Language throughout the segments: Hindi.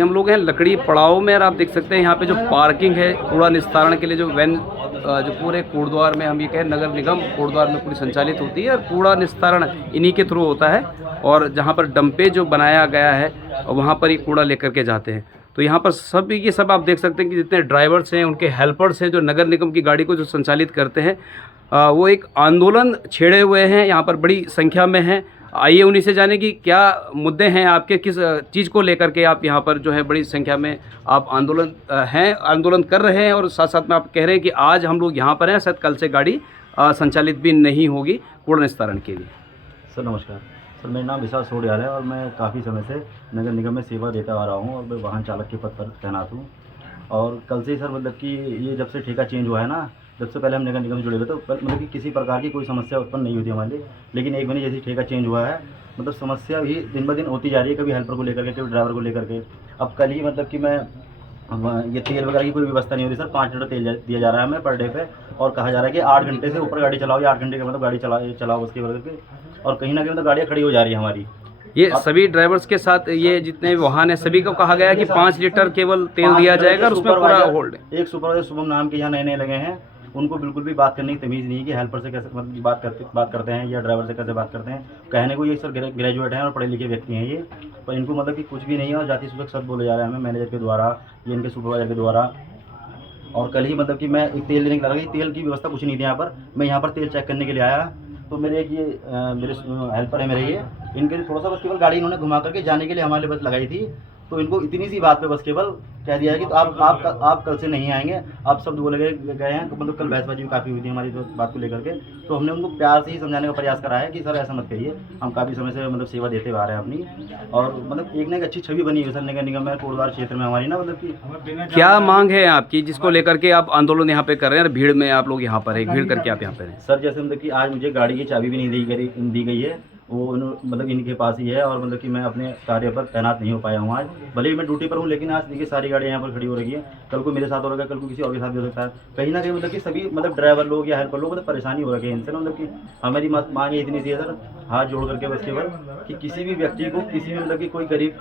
हम लोग हैं लकड़ी पड़ाव में और आप देख सकते हैं यहाँ पे जो पार्किंग है कूड़ा निस्तारण के लिए जो वैन जो पूरे कोटद्वार में हम ये कहें नगर निगम कोटद्वार में पूरी संचालित होती है और कूड़ा निस्तारण इन्हीं के थ्रू होता है और जहाँ पर डंपे जो बनाया गया है वहाँ पर ही कूड़ा लेकर के जाते हैं। तो यहाँ पर सब ये सब आप देख सकते हैं कि जितने ड्राइवर्स हैं उनके हेल्पर्स हैं जो नगर निगम की गाड़ी को जो संचालित करते हैं वो एक आंदोलन छेड़े हुए हैं, यहाँ पर बड़ी संख्या में हैं। आइए उन्हीं से जाने कि क्या मुद्दे हैं आपके, किस चीज़ को लेकर के आप यहाँ पर जो है बड़ी संख्या में आप आंदोलन कर रहे हैं और साथ साथ में आप कह रहे हैं कि आज हम लोग यहाँ पर हैं, शायद कल से गाड़ी संचालित भी नहीं होगी कूड़ा निस्तारण के लिए। सर नमस्कार सर, मेरा नाम विशाल सोडियाल है और मैं काफ़ी समय से नगर निगम में सेवा देता आ रहा हूँ और मैं वाहन चालक के पद पर तैनात हूँ। और कल से ही सर मतलब कि ये जब से ठेका चेंज हुआ है ना, जब से पहले हम नगर निगम से जुड़े हुए तो मतलब कि किसी प्रकार की कोई समस्या उत्पन्न नहीं हुई थी हमारे लिए, लेकिन एक महीने जैसे ठेका चेंज हुआ है मतलब समस्या भी दिन ब दिन होती जा रही है, कभी हेल्पर को लेकर के कभी ड्राइवर को लेकर के। अब कल ही मतलब कि मैं ये तेल वगैरह की कोई व्यवस्था नहीं होती सर, 5 लीटर तेल दिया जा रहा है हमें पर डे पे और कहा जा रहा है कि 8 घंटे से ऊपर गाड़ी चलाओ या 8 घंटे के मतलब गाड़ी चलाओ उसके वजह से, और कहीं ना कहीं मतलब गाड़ियाँ खड़ी हो जा रही है हमारी। ये सभी ड्राइवर्स के साथ ये जितने वाहन है सभी को कहा गया है कि 5 लीटर केवल तेल दिया जाएगा और उसमें पूरा होल्ड है। एक सुपरवाइजर शुभम नाम के यहाँ नए लगे हैं, उनको बिल्कुल भी बात करने की तमीज़ नहीं है कि हेल्पर से कैसे मतलब बात करते हैं या ड्राइवर से कैसे बात करते हैं। कहने को ये सर ग्रेजुएट हैं और पढ़े लिखे व्यक्ति हैं ये, पर इनको मतलब कि कुछ भी नहीं है और जाति सूचक शब्द बोले जा रहे हैं हमें मैनेजर के द्वारा या इनके सुपरवाइजर के द्वारा। और कल ही मतलब कि मैं एक तेल लेने के लगा, तेल की व्यवस्था कुछ नहीं थी यहाँ पर, मैं यहाँ पर तेल चेक करने के लिए आया तो मेरे एक ये मेरे हेल्पर है मेरे ये, इनके लिए थोड़ा सा बस केवल गाड़ी इन्होंने घुमा करके जाने के लिए हमारे लिए बस लगाई थी। तो इनको इतनी सी बात पे बस केवल कह दिया है कि तो आप कल से नहीं आएंगे, आप शब्द बोले गए हैं। मतलब कल बहसबाजी भी काफ़ी हुई थी हमारी बात को लेकर के, तो हमने उनको प्यार से ही समझाने का प्रयास करा है कि सर ऐसा मत करिए, हम काफ़ी समय से मतलब सेवा देते आ रहे हैं अपनी, और मतलब एक ना एक अच्छी छवि बनी है सर नगर निगम में कोटद्वार क्षेत्र में हमारी ना। मतलब कि क्या मांग है आपकी जिसको लेकर के आप आंदोलन यहाँ पे कर रहे हैं और भीड़ में आप लोग यहाँ पर है, भीड़ करके आप यहाँ पर हैं? सर जैसे मतलब कि आज मुझे गाड़ी की चाबी भी नहीं दी गई है, वो मतलब इनके पास ही है, और मतलब कि मैं अपने कार्य पर तैनात नहीं हो पाया हूँ आज, भले ही मैं ड्यूटी पर हूँ, लेकिन आज देखिए सारी गाड़ियाँ यहाँ पर खड़ी हो रही है, कल को मेरे साथ हो रहा है, कल को किसी और के साथ भी हो सकता है। कहीं ना कहीं मतलब कि सभी मतलब ड्राइवर लोग या हेल्पर लोग मतलब परेशानी हो रही है इनसे ना। मतलब कि हमारी मांग इतनी सी है सर, हाथ जोड़ करके बस केवल कि किसी भी व्यक्ति को किसी भी मतलब कि कोई गरीब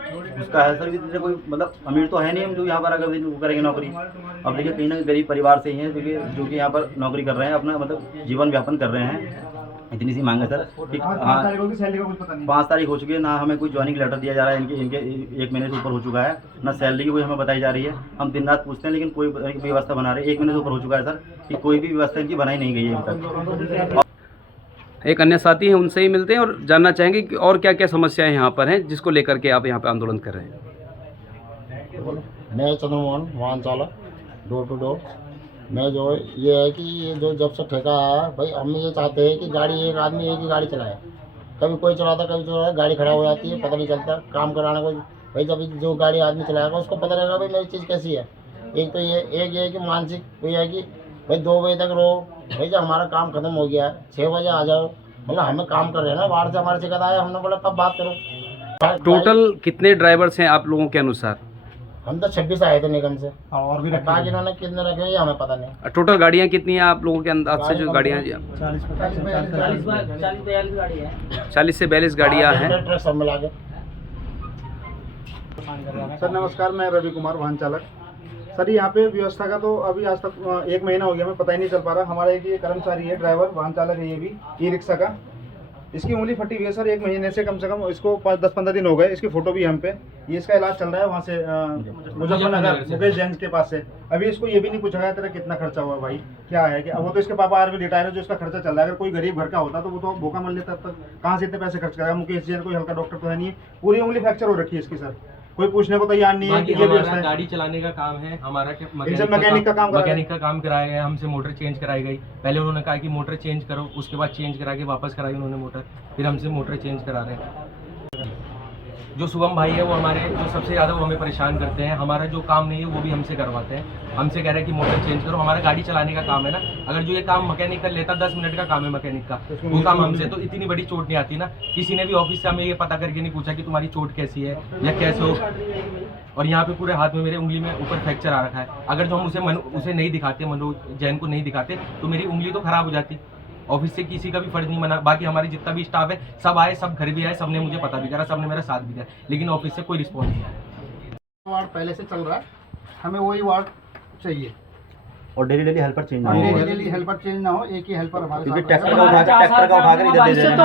उसका है सर, जैसे कोई मतलब अमीर तो है नहीं हम जो यहाँ पर अगर वो करेंगे नौकरी। अब देखिए कहीं ना कहीं गरीब परिवार से ही हैं जो कि यहाँ पर नौकरी कर रहे हैं, अपना मतलब जीवन यापन कर रहे हैं। इतनी सी मांग है सर कि 5 तारीख हो चुकी है, ना हमें कोई ज्वाइनिंग लेटर दिया जा रहा है, इनके 1 महीने से ऊपर हो चुका है, ना सैलरी की कोई हमें बताई जा रही है। हम दिन रात पूछते हैं लेकिन कोई व्यवस्था बना रहे हैं, 1 महीने से ऊपर हो चुका है सर कि कोई भी व्यवस्था इनकी बनाई नहीं गई है अभी तक। एक अन्य साथी हैं उनसे ही मिलते हैं और जानना चाहेंगे कि और क्या क्या समस्याएं यहाँ पर हैं जिसको लेकर के आप यहाँ पे आंदोलन कर रहे हैं। मैं चंद्रमोहन वाहन चालक डोर टू डोर। मैं जो ये है कि ये जो जब से ठेका आया भाई, हम ये चाहते हैं कि गाड़ी एक आदमी एक ही गाड़ी चलाए, कभी कोई चलाता कभी चलाता, गाड़ी खड़ा हो जाती है, पता नहीं चलता काम कराने को। भाई जब जो गाड़ी आदमी चलाएगा उसको पता लगेगा भाई मेरी चीज़ कैसी है। एक तो ये है कि मानसिक वो है कि भाई 2 बजे तक रहो, भाई जब हमारा काम खत्म हो गया है 6 बजे आ जाओ, मतलब हमें काम कर रहे हैं ना, बाहर से हमारी शिकायत आया, हमने बोला तब बात करो। टोटल कितने ड्राइवर्स हैं आप लोगों के अनुसार? हम तो 26 आए थे निगम से, और भी बाकी इन्होंने कितने रखे हैं ये हमें पता नहीं। टोटल गाड़ियाँ कितनी हैं आप लोगों के अंदाज से जो गाड़ियाँ? 40 से 42 गाड़ियाँ हैं सब मिला के। सर नमस्कार, मैं रवि कुमार वाहन चालक। सर यहाँ पे व्यवस्था का तो अभी आज तक 1 महीना हो गया, हमें पता ही नहीं चल पा रहा। हमारा एक ये कर्मचारी है, ड्राइवर वाहन चालक है, ये भी ई रिक्शा का, इसकी उंगली फटी हुई है सर 1 महीने से, कम से कम इसको 10-15 दिन हो गए। इसकी फ़ोटो भी हम पे, ये इसका इलाज चल रहा है वहाँ से मुजफ्फरनगर मुकेश जैन के पास से। अभी इसको ये भी नहीं पूछा गया तेरा कितना खर्चा हुआ भाई, क्या है कि वो तो इसके पापा आर्मी रिटायर है, जो इसका खर्चा चल रहा है। अगर कोई गरीब घर का होता तो वो तो भूखा मर लेता, तब तक कहाँ से इतने पैसे खर्च करेगा। मुकेश जैन कोई हल्का डॉक्टर तो है नहीं, पूरी उंगली फ्रैक्चर हो रखी है इसकी सर, कोई पूछने को तैयार नहीं है कि ये व्यवस्था है। गाड़ी चलाने का काम है हमारा, मैकेनिक का काम कराया गया, हमसे मोटर चेंज कराई गई। पहले उन्होंने कहा कि मोटर चेंज करो, उसके बाद चेंज करा के वापस कराई उन्होंने मोटर, फिर हमसे मोटर चेंज करा रहे हैं। जो शुभम भाई है वो हमारे जो सबसे ज़्यादा वो हमें परेशान करते हैं, हमारा जो काम नहीं है वो भी हमसे करवाते हैं। हमसे कह रहे हैं कि मोटर चेंज करो, हमारा गाड़ी चलाने का काम है ना। अगर जो ये काम मैकेनिक कर लेता, 10 मिनट का काम है मैकेनिक का, वो काम हमसे तो इतनी बड़ी चोट नहीं आती ना। किसी ने भी ऑफिस से हमें ये पता करके नहीं पूछा कि तुम्हारी चोट कैसी है या कैसे हो। और यहाँ पे पूरे हाथ में मेरे उंगली में ऊपर फ्रैक्चर आ रखा है। अगर जो हम उसे नहीं दिखाते, मनोज जैन को नहीं दिखाते, तो मेरी उंगली तो खराब हो जाती। ऑफिस से किसी का भी फर्ज नहीं बना, बाकी हमारे जितना भी स्टाफ है सब आए, सब घर भी आए, सबने मुझे पता भी करा, सबने मेरा साथ भी दिया, लेकिन ऑफिस से कोई रिस्पॉन्स नहीं आया। वार्ड पहले से चल रहा है, हमें वही वार्ड चाहिए। और डेली डेली हेल्पर चेंज ना डेली हो, डेली हेल्पर चेंज ना हो, एक ही हेल्पर हमारे क्योंकि साथ ट्रैक्टर रहेगा। का उठा कर इधर दे देना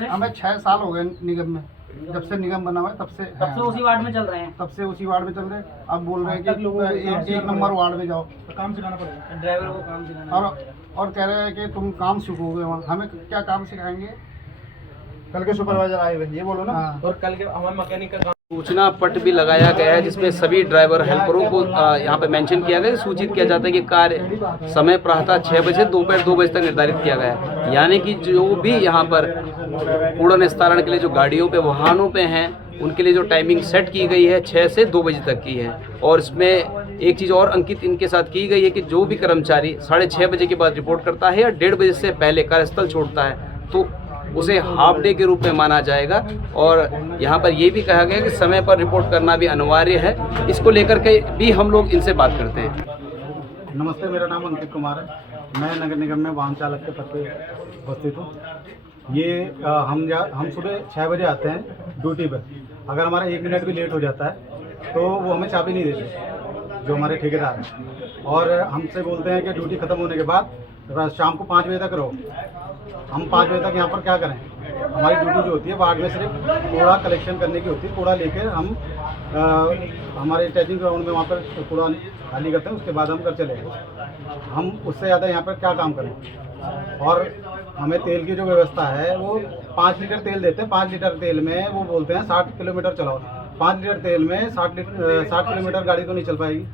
है। हमें 6 साल हो गए निगम में, जब से निगम बना हुआ है तब से उसी वार्ड में चल रहे हैं। तब से उसी वार्ड में चल रहे हैं। अब बोल रहे हैं कि एक नंबर वार्ड में जाओ तो काम सिखाना पड़ेगा ड्राइवर को काम सिखाना। और कह रहे हैं कि तुम काम सीखोगे वहाँ, हमें क्या काम सिखाएंगे? कल के सुपरवाइजर आए हुए, ये बोलो ना। और कल के हमारे मैकेनिक का सूचना पट भी लगाया गया है जिसमें सभी ड्राइवर हेल्परों को यहाँ पे मेंशन किया गया है, सूचित किया जाता है कि कार्य समय प्रातः 6 बजे दोपहर 2 बजे तक निर्धारित किया गया है। यानी कि जो भी यहाँ पर कूड़ा निस्तारण के लिए जो गाड़ियों पे वाहनों पे हैं उनके लिए जो टाइमिंग सेट की गई है 6 से 2 बजे तक की है। और इसमें एक चीज़ और अंकित इनके साथ की गई है कि जो भी कर्मचारी 6:30 बजे के बाद रिपोर्ट करता है या 1:30 बजे से पहले कार्यस्थल छोड़ता है तो उसे हाफ डे के रूप में माना जाएगा। और यहाँ पर ये भी कहा गया कि समय पर रिपोर्ट करना भी अनिवार्य है। इसको लेकर के भी हम लोग इनसे बात करते हैं। नमस्ते, मेरा नाम अंकित कुमार है। मैं नगर निगम में वाहन चालक के पद पर उपस्थित हूँ। ये हम सुबह 6 बजे आते हैं ड्यूटी पर। अगर हमारा 1 मिनट भी लेट हो जाता है तो वो हमें चाबी नहीं देते, जो हमारे ठेकेदार हैं, और हमसे बोलते हैं कि ड्यूटी ख़त्म होने के बाद शाम को 5 बजे तक रहो। हम 5 बजे तक यहाँ पर क्या करें? हमारी ड्यूटी जो होती है वार्ड में सिर्फ कूड़ा कलेक्शन करने की होती है। कूड़ा लेकर हम हमारे स्टेजिंग ग्राउंड में वहाँ पर कूड़ा खाली करते हैं, उसके बाद हम घर चले गए। हम उससे ज़्यादा यहाँ पर क्या काम करें? और हमें तेल की जो व्यवस्था है वो 5 लीटर तेल देते हैं। 5 लीटर तेल में वो बोलते हैं 60 किलोमीटर चलाओ। 5 लीटर तेल में 60 किलोमीटर गाड़ी तो नहीं चल पाएगी।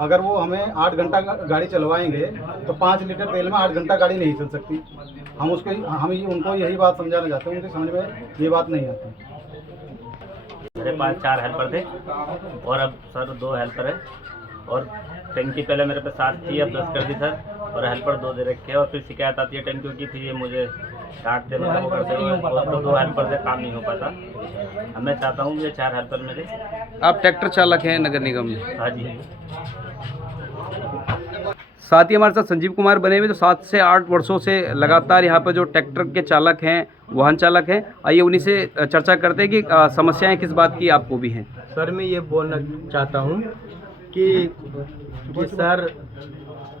अगर वो हमें 8 घंटा गाड़ी चलवाएंगे तो 5 लीटर तेल में 8 घंटा गाड़ी नहीं चल सकती। हम उनको यही बात समझाना चाहते हैं, उनके समझ में ये बात नहीं आती। मेरे पास 4 हेल्पर थे और अब सर 2 हेल्पर है। और टंकी पहले मेरे पे 7 थी, अब 10 कर दी सर, और हेल्पर 2 दे रखे हैं। और फिर शिकायत आती है टंकियों की, फिर ये मुझे डांटते मतलब वो करते हुए, तो 2 हेल्पर से काम नहीं हो पाता। अब मैं चाहता हूँ ये 4 हेल्पर मेरे। आप ट्रैक्टर चालक हैं नगर निगम में? हाँ जी। साथ ही हमारे साथ संजीव कुमार बने हुए जो 7 से 8 वर्षों से लगातार यहाँ पर जो ट्रैक्टर के चालक हैं, वाहन चालक हैं। आइए उन्हीं से चर्चा करते हैं कि समस्याएं किस बात की आपको भी हैं। सर मैं ये बोलना चाहता हूँ कि सर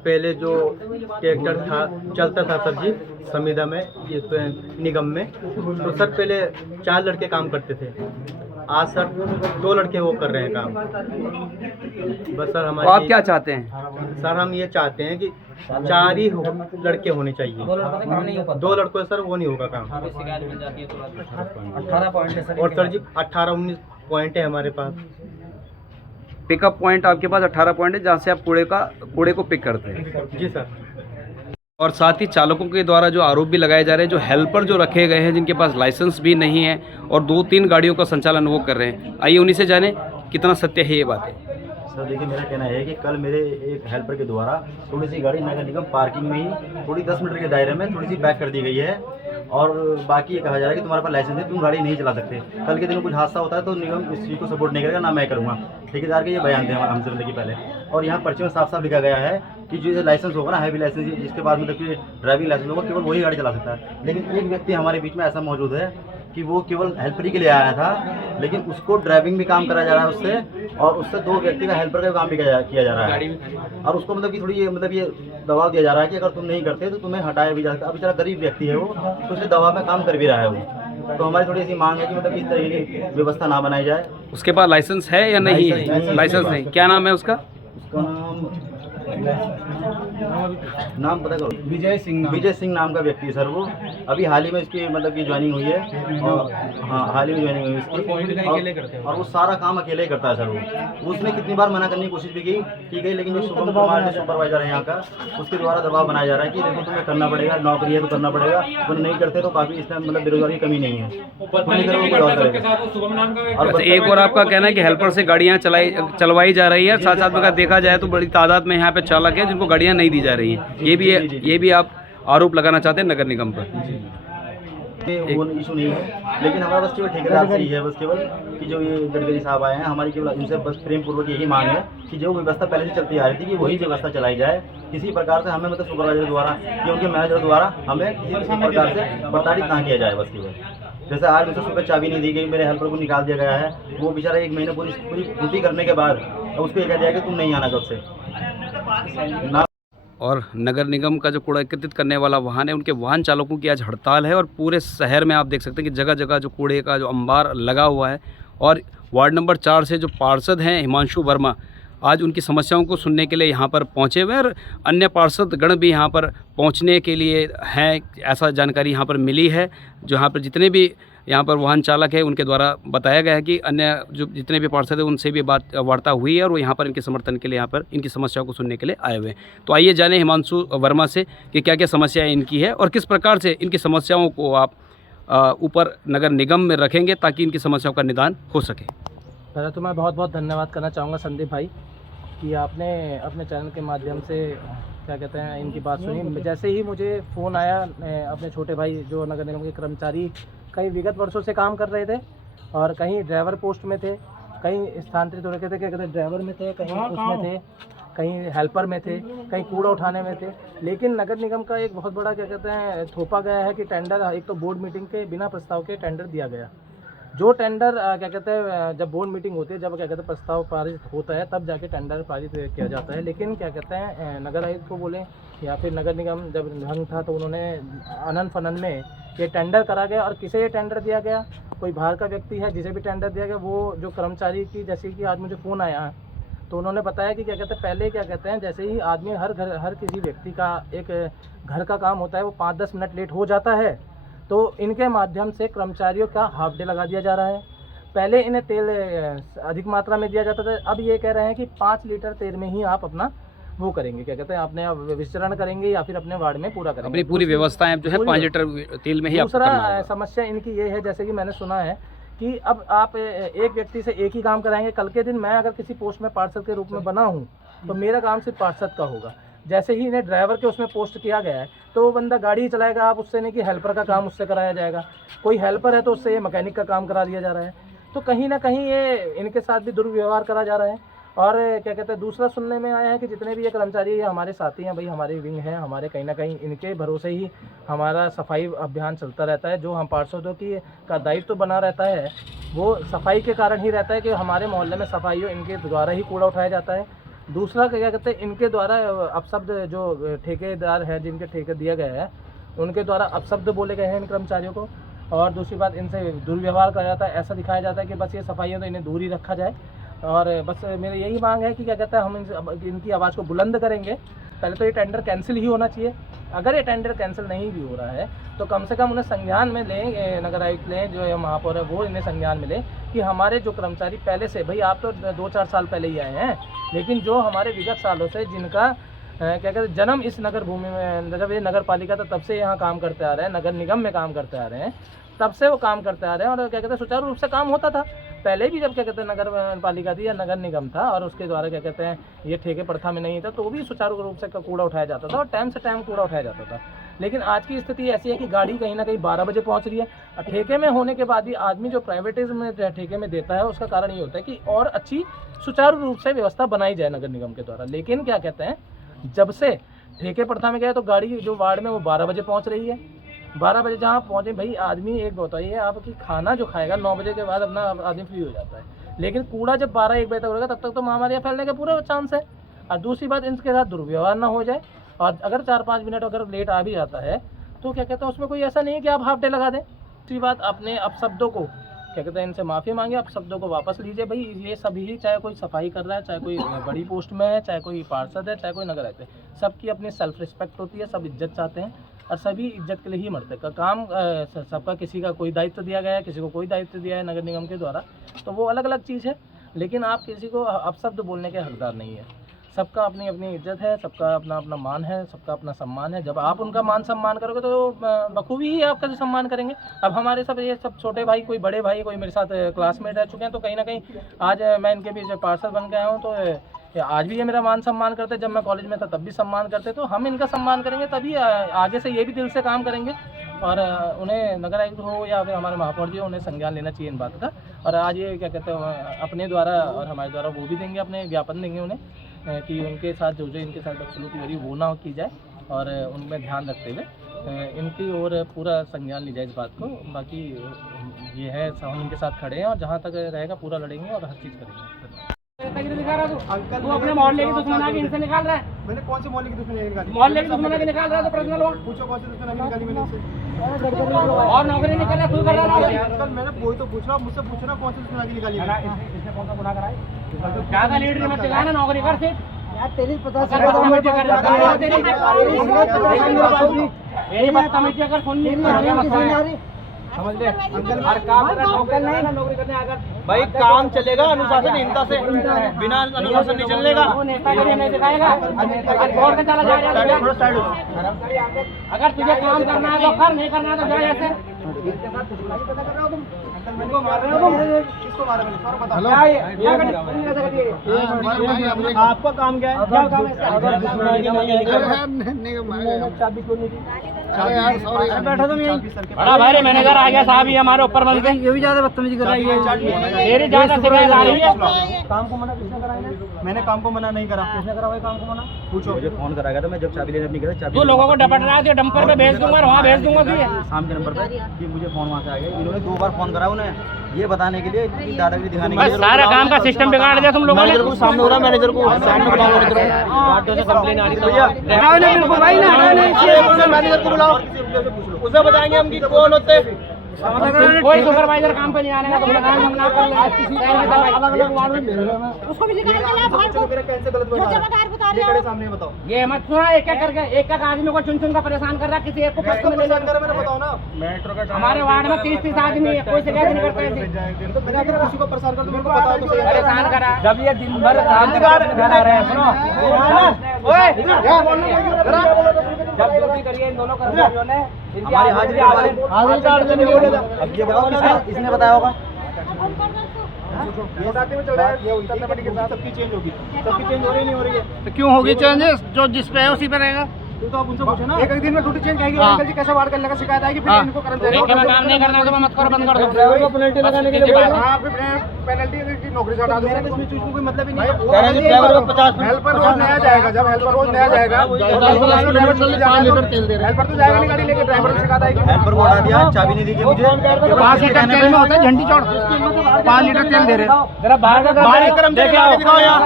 पहले जो ट्रैक्टर था चलता था सर जी संविदा में, ये तो निगम में, तो सर पहले 4 लड़के काम करते थे। आज सर 2 लड़के वो कर रहे हैं काम। बस सर हमारे तो आप क्या चाहते हैं? सर हम ये चाहते हैं कि 4 ही लड़के होने चाहिए। 2 लड़कों से सर वो नहीं होगा काम। 18 पॉइंट है सर। और सर जी 18-19 पॉइंट है हमारे पास। पिकअप पॉइंट आपके पास 18 पॉइंट है जहाँ से आप कूड़े को पिक करते हैं। जी सर। और साथ ही चालकों के द्वारा जो आरोप भी लगाए जा रहे हैं, जो हेल्पर जो रखे गए हैं जिनके पास लाइसेंस भी नहीं है और 2-3 गाड़ियों का संचालन वो कर रहे हैं। आइए उन्हीं से जाने कितना सत्य है ये बातें। सर देखिए, मेरा कहना है कि कल मेरे एक हेल्पर के द्वारा थोड़ी सी गाड़ी नगर निगम पार्किंग में ही थोड़ी 10 मीटर के दायरे में थोड़ी सी बैक कर दी गई है। और बाकी ये कहा जा रहा है कि तुम्हारे पास लाइसेंस है, तुम गाड़ी नहीं चला सकते। कल के दिन कुछ हादसा होता है तो निगम इस चीज़ को सपोर्ट नहीं करेगा, ना मैं करूँगा। ठेकेदार के ये बयान थे हमसे मतलब कि पहले। और यहाँ पर्चे में साफ साफ लिखा गया है कि जो लाइसेंस होगा ना, हैवी लाइसेंस, जिसके बाद मतलब कि ड्राइविंग लाइसेंस होगा, केवल वही गाड़ी चला सकता है। लेकिन एक व्यक्ति हमारे बीच में ऐसा मौजूद है कि वो केवल हेल्पर ही के लिए आया था, लेकिन उसको ड्राइविंग भी काम कराया जा रहा है उससे, और उससे 2 व्यक्ति का हेल्पर का काम भी किया जा रहा है। और उसको मतलब कि थोड़ी ये दबाव दिया जा रहा है कि अगर तुम नहीं करते तो तुम्हें हटाया भी जा सकता है। अब बेचारा गरीब व्यक्ति है वो, तो उससे दबाव में काम कर भी रहा है वो। तो हमारी थोड़ी ऐसी मांग है कि मतलब इस तरह की व्यवस्था ना बनाई जाए। उसके पास लाइसेंस है या नहीं है? लाइसेंस नहीं। क्या नाम है उसका? उसका नाम पता करो। विजय सिंह नाम का व्यक्ति है सर वो। अभी हाल ही में इसकी मतलब की ज्वाइनिंग हुई है। और हाँ, हाल ही में ज्वाइनिंग हुई है इसकी। और वो सारा काम अकेले ही करता है सर वो। उसने कितनी बार मना करने की कोशिश भी की गई, लेकिन जो शुभम कुमार जो सुपरवाइजर है यहाँ का, उसके द्वारा दबाव बनाया जा रहा है कि देखो तुम्हें करना पड़ेगा, नौकरी है तो करना पड़ेगा। वो नहीं करते तो काफ़ी इसमें मतलब बेरोजगारी की कमी नहीं है। और एक और आपका कहना है कि हेल्पर से गाड़ियाँ चलवाई जा रही है, साथ साथ में अगर देखा जाए तो बड़ी तादाद में यहाँ पे चालक है जिनको गाड़ियाँ नहीं दी जा रही हैं। ये भी आप आरोप लगाना चाहते हैं नगर निगम पर? वो इशू नहीं है, लेकिन हमारा बस केवल ठेकेदार से ही है, बस केवल कि जो ये गडकरी साहब आए हैं, हमारी केवल इनसे बस प्रेम पूर्वक यही मांग है कि जो व्यवस्था पहले से चलती आ रही थी कि वही व्यवस्था चलाई जाए। किसी प्रकार से हमें मतलब सुपरवाइजर द्वारा या उनके मैनेजर द्वारा हमें किसी प्रकार से प्रताड़ित ना किया जाए, बस केवल। जैसे आज मुझे सुबह चाबी नहीं दी गई, मेरे हेल्पर को निकाल दिया गया है, वो बेचारा 1 महीने पूरी पूरी ड्यूटी करने के बाद उसको ये कह दिया कि तुम नहीं आना कब से ना। और नगर निगम का जो कूड़ा एकत्रित करने वाला वाहन है, उनके वाहन चालकों की आज हड़ताल है और पूरे शहर में आप देख सकते हैं कि जगह जगह जो कूड़े का जो अंबार लगा हुआ है। और वार्ड नंबर 4 से जो पार्षद हैं हिमांशु वर्मा, आज उनकी समस्याओं को सुनने के लिए यहाँ पर पहुँचे हुए हैं और अन्य पार्षद गण भी यहाँ पर पहुँचने के लिए हैं, ऐसा जानकारी यहाँ पर मिली है। जो यहाँ पर जितने भी यहाँ पर वाहन चालक है उनके द्वारा बताया गया है कि अन्य जो जितने भी पार्षद हैं उनसे भी वार्ता हुई है और वो यहाँ पर इनके समर्थन के लिए यहाँ पर इनकी समस्याओं को सुनने के लिए आए हुए हैं। तो आइए जाने हिमांशु वर्मा से कि क्या क्या समस्याएं इनकी है और किस प्रकार से इनकी समस्याओं को आप ऊपर नगर निगम में रखेंगे ताकि इनकी समस्याओं का निदान हो सके। पहले तो मैं बहुत बहुत धन्यवाद करना चाहूँगा संदीप भाई कि आपने अपने चैनल के माध्यम से क्या कहते हैं इनकी बात सुनी। जैसे ही मुझे फ़ोन आया, अपने छोटे भाई जो नगर निगम के कर्मचारी कई विगत वर्षों से काम कर रहे थे और कहीं ड्राइवर पोस्ट में थे, कहीं स्थानांतरित हो रखे थे, क्या कहते हैं ड्राइवर में थे, कहीं उसमें थे, कहीं हेल्पर में थे, कहीं कूड़ा उठाने में थे। लेकिन नगर निगम का एक बहुत बड़ा क्या कहते हैं थोपा गया है कि टेंडर, एक तो बोर्ड मीटिंग के बिना प्रस्ताव के टेंडर दिया गया। जो टेंडर क्या कहते हैं जब बोर्ड मीटिंग होती है, जब क्या कहते हैं प्रस्ताव पारित होता है, तब जाके टेंडर पारित किया जाता है। लेकिन क्या कहते हैं नगर आयुक्त को बोले या फिर नगर निगम जब भंग था तो उन्होंने अनन फनन में ये टेंडर करा गया। और किसे ये टेंडर दिया गया? कोई बाहर का व्यक्ति है जिसे भी टेंडर दिया गया, वो जो कर्मचारी की, जैसे कि आज मुझे फ़ोन आया तो उन्होंने बताया कि क्या कहते हैं पहले क्या कहते हैं जैसे ही आदमी हर किसी व्यक्ति का एक घर का काम होता है वो 5-10 मिनट लेट हो जाता है, तो इनके माध्यम से कर्मचारियों का हाफ डे लगा दिया जा रहा है। पहले इन्हें तेल अधिक मात्रा में दिया जाता था, अब ये कह रहे हैं कि 5 लीटर तेल में ही आप अपना वो करेंगे, क्या कहते हैं अपने विचरण करेंगे या फिर अपने वार्ड में पूरा करेंगे। अपनी पूरी व्यवस्थाएं जो है 5 लीटर तेल में ही आपको करना होगा। दूसरा समस्या इनकी ये है, जैसे कि मैंने सुना है कि अब आप एक व्यक्ति से एक ही काम कराएंगे। कल के दिन मैं अगर किसी पोस्ट में पार्षद के रूप में बना हूँ तो मेरा काम सिर्फ पार्षद का होगा। जैसे ही इन्हें ड्राइवर के उसमें पोस्ट किया गया है तो वो बंदा गाड़ी चलाएगा, आप उससे नहीं कि हेल्पर का काम उससे कराया जाएगा। कोई हेल्पर है तो उससे ये मैकेनिक का काम करा दिया जा रहा है। तो कहीं ना कहीं ये इनके साथ भी दुर्व्यवहार करा जा रहा है। और क्या कहते हैं दूसरा सुनने में आया है कि जितने भी ये कर्मचारी ये हमारे साथी हैं भाई, हमारे विंग हैं, हमारे कहीं ना कहीं इनके भरोसे ही हमारा सफाई अभियान चलता रहता है। जो हम पार्षदों की का दायित्व तो बना रहता है वो सफाई के कारण ही रहता है कि हमारे मोहल्ले में सफाई हो, इनके द्वारा ही कूड़ा उठाया जाता है। दूसरा क्या कहते हैं इनके द्वारा अपशब्द जो ठेकेदार है जिनके ठेके दिया गया है उनके द्वारा अपशब्द बोले गए हैं इन कर्मचारियों को। और दूसरी बात इनसे दुर्व्यवहार करा जाता है, ऐसा दिखाया जाता है कि बस ये सफाई है तो इन्हें दूर ही रखा जाए। और बस मेरी यही मांग है कि क्या कहता है हम इनकी आवाज़ को बुलंद करेंगे। पहले तो ये टेंडर कैंसिल ही होना चाहिए। अगर ये टेंडर कैंसिल नहीं भी हो रहा है तो कम से कम उन्हें संज्ञान में लें, नगर आयुक्त लें, जो महापौर है वो इन्हें संज्ञान में लें कि हमारे जो कर्मचारी पहले से, भाई आप तो 2-4 साल पहले ही आए हैं, लेकिन जो हमारे विगत सालों से जिनका क्या कहते हैं जन्म इस नगर भूमि में, जब ये नगर पालिका था तब से यहाँ काम करते आ रहे हैं, नगर निगम में काम करते आ रहे हैं, तब से वो काम करते आ रहे हैं और क्या कहते हैं सुचारू रूप से काम होता था। पहले भी जब क्या कहते हैं नगर पालिका थी या नगर निगम था और उसके द्वारा क्या कहते हैं ये ठेके प्रथा में नहीं था तो भी सुचारू रूप से कूड़ा उठाया जाता था और टाइम से टाइम कूड़ा उठाया जाता था। लेकिन आज की स्थिति ऐसी है कि गाड़ी कहीं ना कहीं 12 बजे पहुंच रही है। ठेके में होने के बाद भी आदमी जो प्राइवेटिज्म में ठेके में देता है उसका कारण ये होता है कि और अच्छी सुचारू रूप से व्यवस्था बनाई जाए नगर निगम के द्वारा। लेकिन क्या कहते हैं जब से ठेके प्रथा में गया तो गाड़ी जो वार्ड में वो 12 बजे पहुँच रही है। 12 बजे जहाँ पहुँचे भाई आदमी, एक बताइए आपकी खाना जो खाएगा 9 बजे के बाद अपना आदमी फ्री हो जाता है, लेकिन कूड़ा जब 12-1 बजे तक होगा तब तक तो महामारियाँ फैलने के पूरे चांस है। और दूसरी बात इनके साथ दुर्व्यवहार ना हो जाए। और अगर 4-5 मिनट अगर लेट आ भी जाता है तो क्या कहते हैं उसमें कोई ऐसा नहीं है कि आप हाफ डे लगा दें। दूसरी बात अपने अपशब्दों को क्या कहते हैं इनसे माफ़ी मांगे, अपशब्दों को वापस लीजिए। भाई ये सभी ही, चाहे कोई सफाई कर रहा है, चाहे कोई बड़ी पोस्ट में है, चाहे कोई पार्षद है, चाहे कोई नगर आयुक्त है, सबकी अपनी सेल्फ रिस्पेक्ट होती है, सब इज्जत चाहते हैं और सभी इज्जत के लिए ही मरते हैं। काम सबका, किसी का कोई दायित्व दिया गया है, किसी को कोई दायित्व दिया है नगर निगम के द्वारा, तो वो अलग अलग चीज़ है। लेकिन आप किसी को अपशब्द बोलने के हकदार नहीं है। सबका अपनी अपनी इज्जत है, सबका अपना अपना मान है, सबका अपना सम्मान है। जब आप उनका मान सम्मान करोगे तो बखूबी ही आपका जो सम्मान करेंगे। अब हमारे सब ये सब छोटे भाई, कोई बड़े भाई, कोई मेरे साथ क्लासमेट रह चुके हैं, तो कहीं ना कहीं आज मैं इनके बीच पार्षद बन के आया हूँ तो आज भी ये मेरा मान सम्मान करते। जब मैं कॉलेज में था तब भी सम्मान करते, तो हम इनका सम्मान करेंगे तभी आगे से ये भी दिल से काम करेंगे। और उन्हें नगर आयुक्त हो या फिर हमारे महापौर जी हो, उन्हें संज्ञान लेना चाहिए इन बात का। और आज ये क्या कहते हैं अपने द्वारा और हमारे द्वारा वो भी देंगे, अपने ज्ञापन देंगे उन्हें कि उनके साथ जो इनके साथ बदसलूकी हो रही है वो ना की जाए और उनमें ध्यान रखते हुए इनकी ओर पूरा संज्ञान ली जाए इस बात को। बाकी ये है, हम उनके साथ खड़े हैं और जहाँ तक रहेगा पूरा लड़ेंगे और हर चीज़ करेंगे। दिखा रहा अंकल, तू अपने मोहल्ले की दुश्मन आके इनसे निकाल रहा है। मैंने कौन से मोहल्ले की दुश्मनी निकाली? मोहल्ले की दुश्मन आके निकाल रहा है तो पर्सनल हो पूछो कौन सी दुश्मनी निकाली मैंने इससे? और नौकरी नहीं कर रहा, तू कर रहा है। अंकल मैंने वही तो पूछ रहा हूँ, मुझसे पूछो ना कौन सी दुश्मनी निकाली मैंने? इसने कौन सा गुनाह करा है? ज्यादा लीडर मत दिखाना, नौकरी कर सिर्फ। तेरी पता मेरी बदतमीजी अगर सुननी समझ ले, हर काम नौकरी करने अगर भाई काम चलेगा अनुशासनहीनता से, बिना अनुशासन नहीं चलेगा। वो नेतागिरी नहीं दिखाएगा, छोड़ के चला जाएगा। अगर तुझे काम करना है तो कर, नहीं करना है तो जाए ऐसे। किसको मार रहे हो तुम? किसको मारा मैंने? सर बताओ। आपका काम क्या है? चाबी क्यों नहीं दी? बैठो तुम यहीं। बड़ा भाई मैनेजर आ गया साहब, ये हमारे ऊपर बन गए। ये भी ज्यादा बदतमीजी कर रही है, मेरी ज्यादा शिकायत आ रही है। काम को मना किसने कराया? मैंने काम को मना नहीं करा। किसने करा भाई काम को मना? पूछो। मुझे फोन करा गया था, मैं जब चाबी लेने अपनी घर तू लोगों को डपट रहा है तो डंपर पे भेज दूंगा, वहाँ भेज दूंगा। शाम के नंबर पर कि मुझे फोन वहाँ से आ गया। इन्होंने 2 बार फोन करा उन्हें, ये बताने के लिए कि दादागिरी दिखाने के बस लिए। सारा काम का सिस्टम बिगाड़ दिया तुम लोगों ने। मैनेजर को सामने हो रहा, मैनेजर को सामने बुलाओ। मैनेजर से कंप्लेन आ रही है। मैनेजर को बुलाओ, उसे बताएंगे हम कि कौन होते हैं। कोई सुपरवाइजर काम पे नहीं आने का, तुम काम ना कर अलग वार्ड में उसको भी निकाल के ला बाहर को। कैसे गलत जो जमादार बता रहे खड़े हो। सामने बताओ। ये मत सुना, एक एक करके एक आदमी को चुन चुन का परेशान कर रहा है, किसी एक को फर्स्ट में ले परेशान करे मैंने बताओ ना। हमारे वार्ड में 30-30 आदमी है, कोई शिकायत नहीं करता ऐसे। तो मैंने अगर किसी को परेशान कर तो मेरे को बताओ तो सही है। परेशान करा जब ये दिन भर काम करा रहे हैं, सुनो, जब ड्यूटी करी है इन दोनों कर्मचारियों ने, इनकी हाजिरी कार्ड से नहीं बोलेगा। अब ये बताओ इसने बताया होगा। ये साथ में चल रहा है, ये उल्टा पट्टी के साथ सबकी चेंज होगी। सबकी चेंज हो रही नहीं हो रही है? तो क्यों होगी चेंजेस? जो जिस पे है उसी पे रहेगा। तो आप उनसे पूछो ना। एक दिन में ड्यूटी चेंज आएगी, अंकल जी कैसे वार्ड करने का शिकायत आएगी, फिर इनको कर्मचारी काम नहीं करना तो मत करो, बंद कर दो। ड्राइवर को पेनल्टी लगाने के लिए बोला। हाँ, फिर पेनल्टी की नौकरी से हटा दूंगा। इसमें चीज को कोई मतलब ही नहीं है। ड्राइवर को 50 हेल्पर रोज नया जाएगा, जब हेल्पर रोज नया जाएगा हेल्पर तो जाएगा नहीं गाड़ी लेके, ड्राइवर को शिकायत आएगी। हेल्पर को हटा दिया, चाबी नहीं दी गई मुझे। 5 लीटर तेल में होता है झंडी चौड़, 5 लीटर तेल दे रहे। जरा बाहर का कर्मचारी आगे दिखाओ यार।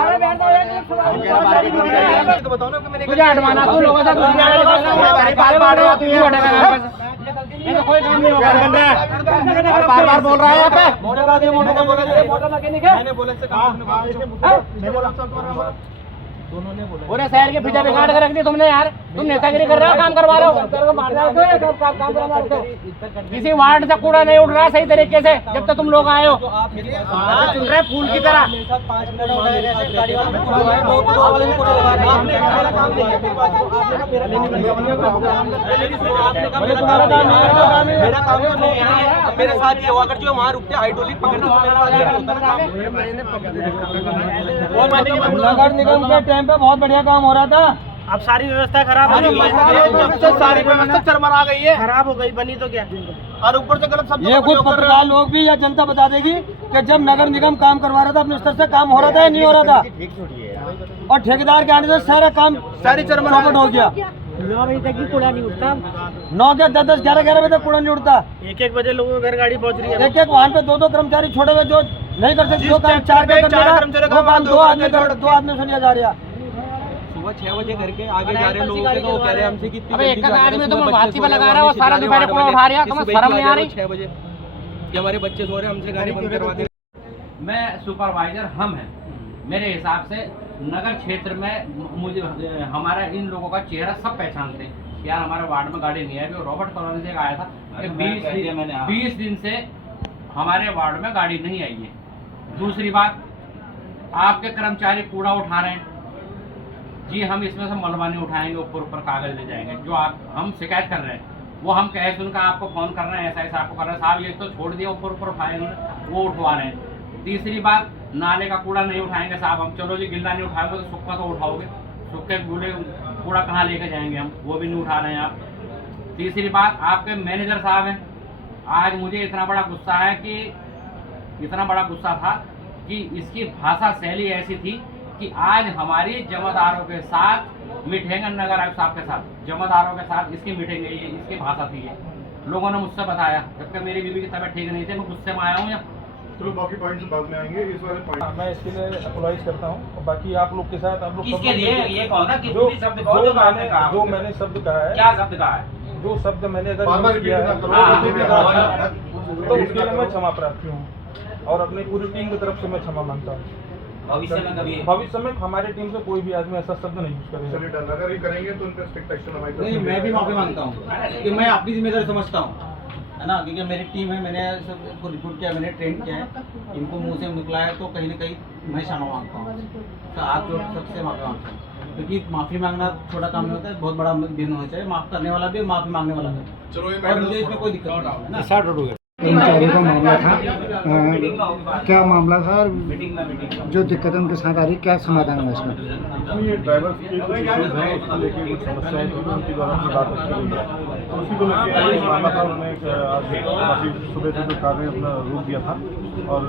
तो बताओ ना कि मैंने तुझे हटवाना, तू लोगों से कोई काम नहीं होगा। बार बोल रहा है यहाँ पे। मोटर मैकेनिक है, मैंने बोला इससे काम मैंने बोला तुम्हारा पूरे शहर के पीछे बिगाड़ कर रख दी तुमने यार। तुम नेतागिरी कर रहे हो, काम करवा रहे हो। किसी वार्ड से कूड़ा नहीं उठ रहा सही तरीके से जब तक तुम लोग आए हो। चल रहे फूल की तरह। मेरे साथ ये हुआ, अगर जो वहाँ रुकते हाइड्रोलिक पकड़ते तो मेरे साथ नगर निगम के टाइम पे बहुत बढ़िया काम हो रहा था। अब सारी व्यवस्था खराब हो गई है, सारी व्यवस्था चरमरा गई है खराब हो गई, बनी तो क्या। और ऊपर से गलत शब्द ये खुद पत्रकार लोग भी या जनता बता देगी कि जब नगर निगम काम करवा रहा था अपने स्तर से काम हो रहा था या नहीं हो रहा था, और ठेकेदार के आने से सारा काम सारी चरमरा चौपट हो गया। 9 बजे तक ही कूड़ा नहीं उठता, 9 के 10, 11 बजे तक कूड़ा नहीं उठता। 1-1 बजे लोगों के घर गाड़ी पहुंच रही है। एक वाहन पे 2 कर्मचारी छोड़े हुए जो नहीं कर सकते, जो काम 4 का करने का वो काम 2 आदमी से लिया जा रहा। सुबह 6 बजे करके आगे जा रहे लोगों के, तो कह रहे हैं हमसे कि अबे एक का आदमी तुम भाती पे लगा रहा है, वो सारा दोपहर कूड़ा उठा रहा है, तुम्हें शर्म नहीं आ रही? 6 बजे कि हमारे बच्चे सो रहे हैं, हमसे गाड़ी बंद करवा दे। मैं सुपरवाइजर हम हैं, मेरे हिसाब से नगर क्षेत्र में मुझे हमारा इन लोगों का चेहरा सब पहचानते हैं। यार हमारे वार्ड में गाड़ी नहीं आई, वो रॉबर्ट कॉलोनी से आया था कि 20 दिन से हमारे वार्ड में गाड़ी नहीं आई है। दूसरी बात, आपके कर्मचारी कूड़ा उठा रहे हैं जी, हम इसमें से मलबा नहीं उठाएंगे, ऊपर कागज ले जाएंगे। जो आप हम शिकायत कर रहे हैं वो हम कहे सुनकर आपको फोन कर रहे हैं, ऐसा आपको कर रहे हैं साहब, ये तो छोड़ दिया, ऊपर उठाए वो उठवा रहे हैं। तीसरी बात, नाले का कूड़ा नहीं उठाएंगे साहब हम। चलो जी, गिल्ला नहीं उठाओगे तो सूखा तो उठाओगे, सूखे गूले कूड़ा कहाँ लेके जाएंगे हम, वो भी नहीं उठा रहे हैं आप। तीसरी बात, आपके मैनेजर साहब हैं, आज मुझे इतना बड़ा गुस्सा है कि इतना बड़ा गुस्सा था कि इसकी भाषा शैली ऐसी थी कि आज हमारी जमादारों के साथ मिटेंगे, नगर आयुक्त साहब के साथ जमादारों के साथ इसकी मीटिंग है, ये इसकी भाषा थी ये। लोगों ने मुझसे बताया, जबकि मेरी बीवी की तबीयत ठीक नहीं थी, मैं गुस्से में आया हूँ। चलो बाकी पॉइंट्स बाद में आएंगे, इस वाले पॉइंट मैं इसके लिए अप्लाइज करता हूँ। और बाकी आप लोग के साथ आप लोग किसके लिए ये कहो ना, किस शब्द जो कहो जो आपने कहा, जो मैंने शब्द कहा है, क्या शब्द कहा है? जो शब्द मैंने अगर बार-बार यूज़ किया है रिपीट मत करो। तो उसके लिए मैं क्षमा प्रार्थी हूँ और अपनी पूरी टीम की तरफ से मैं क्षमा मांगता हूँ। भविष्य में हमारी टीम से कोई भी आदमी ऐसा शब्द नहीं यूज करेगा। चलिए डन, अगर ये करेंगे तो उन पर स्ट्रिक्ट एक्शन हमारी तरफ नहीं, से मैं भी मिलेगा। माफ़ी मांगता हूँ कि मैं अपनी जिम्मेदारी समझता हूँ, है ना, क्योंकि मेरी टीम है, मैंने सबको रिक्रूट किया, मैंने ट्रेन किया है, इनको मुंह से निकला है तो कहीं ना कहीं मैं क्षमा मांगता हूँ, तो आप जो सबसे माफ़ी मांगता हूँ, क्योंकि माफ़ी मांगना छोटा काम नहीं होता है, बहुत बड़ा दिन होना चाहिए। माफ़ करने वाला भी, माफ़ी मांगने वाला भी। और मुझे इसमें कोई दिक्कत नहीं है ना। कर्मचारियों का मामला था, क्या मामला था और जो दिक्कतें उनके साथ आ रही, क्या समाधान है इसमें? ये ड्राइवर की कुछ इश्यूज हैं, उसको लेके कुछ समस्याएं थी, उनके द्वारा अपनी बात रखी गई है, तो उसी को लेके मामला था। उन्होंने आज काफ़ी सुबह से जो कार्य अपना रोक दिया था और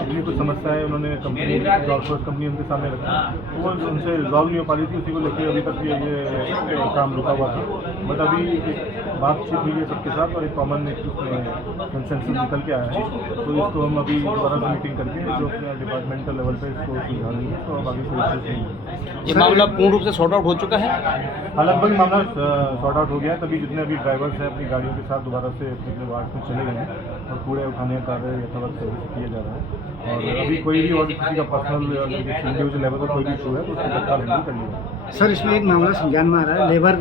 जितनी कुछ समस्याएं उन्होंने कंपनी जॉब कंपनी उनके सामने रखी, तो वो उनसे रिजॉल्व नहीं हो पा रही थी, उसी को लेके अभी तक ये काम रुका हुआ था। बट अभी एक बातचीत हुई है सबके साथ और एक कॉमन कंसेंसस निकल के आया है, तो इसको हम अभी दोबारा से मीटिंग करके जो अपने डिपार्टमेंटल लेवल पे इसको सुलझा लेंगे, तो अब आगे कोई इश्यूज नहीं है। ये मामला पूर्ण रूप से सॉर्ट आउट हो चुका है? हाँ, लगभग मामला सॉर्ट आउट हो गया है। तभी जितने अभी ड्राइवर्स हैं अपनी गाड़ियों के साथ दोबारा से अपने वार्ड में चले गए हैं और कूड़े उठाने का कार्य यथावत सर्विस किया जा रहा है। और अभी कोई भी और किसी का पर्सनल इंडिविजुअल लेवल पर कोई भी इशू है तो उसको तत्काल हैंडल कर लिया। सर, इसमें एक मामला संज्ञान में आ रहा है, लेबर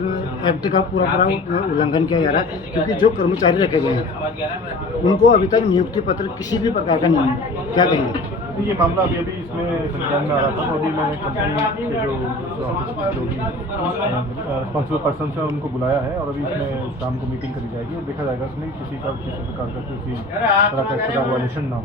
एक्ट का पूरा उल्लंघन किया जा रहा है, क्योंकि जो कर्मचारी रखे गए हैं उनको अभी तक नियुक्ति पत्र किसी भी प्रकार का नहीं है, क्या कहेंगे? ये मामला अभी इसमें संज्ञान में आ रहा था, तो अभी मैंने कंपनी के जो भी रिस्पॉन्सिबल पर्सन है उनको बुलाया है और अभी इसमें शाम को मीटिंग करी जाएगी और देखा जाएगा इसमें किसी प्रकार का किसी तरह का इस्तेमाल ना हो।